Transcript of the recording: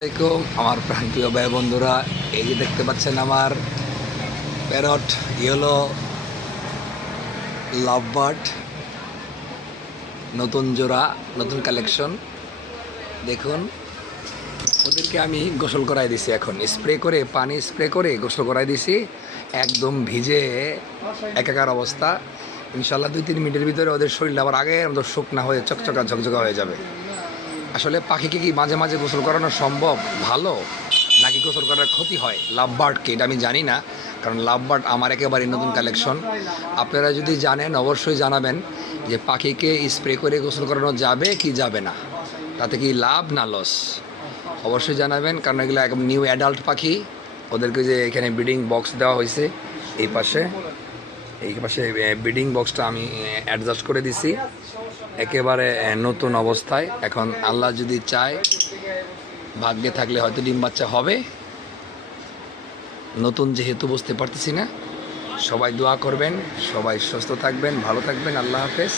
আসসালামাইকুম আমার প্রান্তীয় ভাই বন্ধুরা, এই যে দেখতে পাচ্ছেন আমার প্যারট ইয়েলো লাভবার্ড, নতুন জোড়া, নতুন কালেকশন। দেখুন, ওদেরকে আমি গোসল করাই দিছি, এখন স্প্রে করে, পানি স্প্রে করে গোসল করাই দিছি। একদম ভিজে একাকার অবস্থা। ইনশাল্লাহ 2-3 মিনিটের ভিতরে ওদের শরীরটা আবার আগের মতো শুকনা হয়ে চকচকা ঝকঝকা হয়ে যাবে। আসলে পাখিকে কি মাঝে মাঝে গোসল করানো সম্ভব, ভালো নাকি গোসল করার ক্ষতি হয় লাভবার্ডকে, এটা আমি জানি না, কারণ লাভবার্ড আমার একেবারে নতুন কালেকশন। আপনারা যদি জানেন অবশ্যই জানাবেন যে পাখিকে স্প্রে করে গোসল করানো যাবে কি যাবে না, তাতে কি লাভ না লস, অবশ্যই জানাবেন। কারণ এগুলো একদম নিউ অ্যাডাল্ট পাখি। ওদেরকে যে এখানে ব্রিডিং বক্স দেওয়া হয়েছে, এই পাশে ব্রিডিং বক্সটা আমি অ্যাডজাস্ট করে দিছি একেবারে নতুন অবস্থায়। এখন আল্লাহ যদি চায়, ভাগ্যে থাকলে হয়তো ডিম বাচ্চা হবে। নতুন যেহেতু বুঝতে পারতেছি না। সবাই দোয়া করবেন, সবাই সুস্থ থাকবেন, ভালো থাকবেন। আল্লাহ হাফেজ।